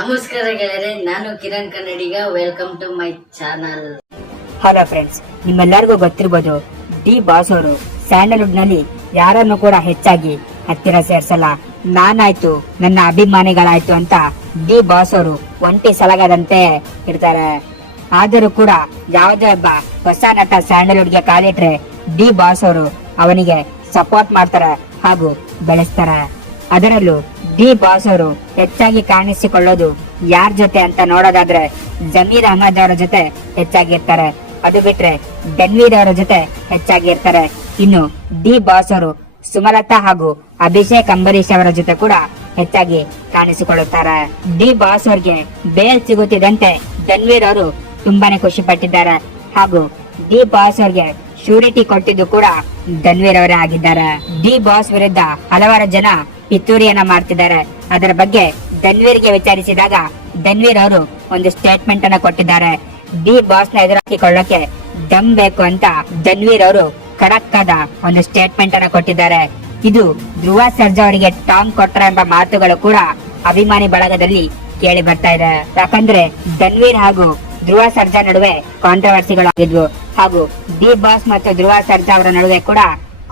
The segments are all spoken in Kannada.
ನಮಸ್ಕಾರ ಗೆಳೆಯರೆ, ನಾನು Kiran Kannadiga. Welcome to my channel. Hello friends, ನಿಮ್ಮೆಲ್ಲರಿಗೂ ಗೊತ್ತಿರಬಹುದು ಡಿ ಬಾಸ್ ಅವರು ಸ್ಯಾಂಡಲ್ವುಡ್ ನಲ್ಲಿ ಯಾರನ್ನು ಕೂಡ ಹೆಚ್ಚಾಗಿ ಹತ್ತಿರ ಸೇರ್ಸಲ್ಲ. ನಾನಾಯ್ತು ನನ್ನ ಅಭಿಮಾನಿಗಳಾಯ್ತು ಅಂತ ಡಿ ಬಾಸ್ ಅವರು ಒಂಟಿ ಸಲಗದಂತೆ ಇರ್ತಾರೆ. ಆದರೂ ಕೂಡ ಯಾವುದೇ ಒಬ್ಬ ಹೊಸ ನಟ ಸ್ಯಾಂಡಲ್ವುಡ್ಗೆ ಕಾಲಿಟ್ರೆ ಡಿ ಬಾಸ್ ಅವರು ಅವನಿಗೆ ಸಪೋರ್ಟ್ ಮಾಡ್ತಾರೆ ಹಾಗೂ ಬೆಳೆಸ್ತಾರೆ. ಅದರಲ್ಲೂ ಡಿ ಬಾಸ್ ಅವರು ಹೆಚ್ಚಾಗಿ ಕಾಣಿಸಿಕೊಳ್ಳೋದು ಯಾರ ಜೊತೆ ಅಂತ ನೋಡೋದಾದ್ರೆ ಜಮೀರ್ ಅಹಮದ್ ಅವರ ಜೊತೆ ಹೆಚ್ಚಾಗಿರ್ತಾರೆ. ಅದು ಬಿಟ್ರೆ ಧನ್ವೀರ್ ಅವರ ಜೊತೆ ಹೆಚ್ಚಾಗಿರ್ತಾರೆ. ಇನ್ನು ಡಿ ಬಾಸ್ ಅವರು ಸುಮಲತಾ ಹಾಗೂ ಅಭಿಷೇಕ್ ಅಂಬರೀಶ್ ಅವರ ಜೊತೆ ಕೂಡ ಹೆಚ್ಚಾಗಿ ಕಾಣಿಸಿಕೊಳ್ಳುತ್ತಾರೆ. ಡಿ ಬಾಸ್ ಅವರಿಗೆ ಬೇಲ್ ಸಿಗುತ್ತಿದ್ದಂತೆ ಧನ್ವೀರ್ ಅವರು ತುಂಬಾನೇ ಖುಷಿ ಪಟ್ಟಿದ್ದಾರೆ ಹಾಗೂ ಡಿ ಬಾಸ್ ಅವರಿಗೆ ಶ್ಯೂರಿಟಿ ಕೊಟ್ಟಿದ್ದು ಕೂಡ ಧನ್ವೀರ್ ಅವರೇ ಆಗಿದ್ದಾರೆ. ಡಿ ಬಾಸ್ ವಿರುದ್ಧ ಹಲವಾರು ಜನ ಪಿತೂರಿಯನ್ನ ಮಾಡ್ತಿದ್ದಾರೆ. ಅದರ ಬಗ್ಗೆ ಧನ್ವೀರ್ಗೆ ವಿಚಾರಿಸಿದಾಗ ಧನ್ವೀರ್ ಅವರು ಒಂದು ಸ್ಟೇಟ್ಮೆಂಟ್ ಅನ್ನ ಕೊಟ್ಟಿದ್ದಾರೆ. ಡಿ ಬಾಸ್ ನ ಎದುರಾಕಿಕೊಳ್ಳಕ್ಕೆ ದಮ್ ಬೇಕು ಅಂತ ಧನ್ವೀರ್ ಅವರು ಖಡಕ್ ಆದ ಒಂದು ಸ್ಟೇಟ್ಮೆಂಟ್ ಅನ್ನ ಕೊಟ್ಟಿದ್ದಾರೆ. ಇದು ಧ್ರುವ ಸರ್ಜಾ ಅವರಿಗೆ ಟಾಂಗ್ ಕೊಟ್ರ ಎಂಬ ಮಾತುಗಳು ಕೂಡ ಅಭಿಮಾನಿ ಬಳಗದಲ್ಲಿ ಕೇಳಿ ಬರ್ತಾ ಇದೆ. ಯಾಕಂದ್ರೆ ಧನ್ವೀರ್ ಹಾಗೂ ಧ್ರುವ ಸರ್ಜಾ ನಡುವೆ ಕಾಂಟ್ರವರ್ಸಿಗಳಾಗಿದ್ವು ಹಾಗೂ ಡಿ ಬಾಸ್ ಮತ್ತು ಧ್ರುವ ಸರ್ಜಾ ಅವರ ನಡುವೆ ಕೂಡ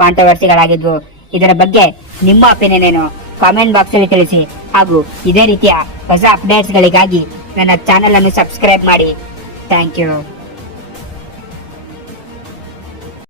ಕಾಂಟ್ರವರ್ಸಿಗಳಾಗಿದ್ವು. ಇದರ ಬಗ್ಗೆ ನಿಮ್ಮ ಒಪಿನಿಯನ್ ಏನು ಕಾಮೆಂಟ್ ಬಾಕ್ಸ್ ಅಲ್ಲಿ ತಿಳಿಸಿ ಹಾಗೂ ಇದೇ ರೀತಿಯ ಹೊಸ ಅಪ್ಡೇಟ್ಸ್ ಗಳಿಗಾಗಿ ನನ್ನ ಚಾನೆಲ್ ಅನ್ನು ಸಬ್ಸ್ಕ್ರೈಬ್ ಮಾಡಿ. Thank you.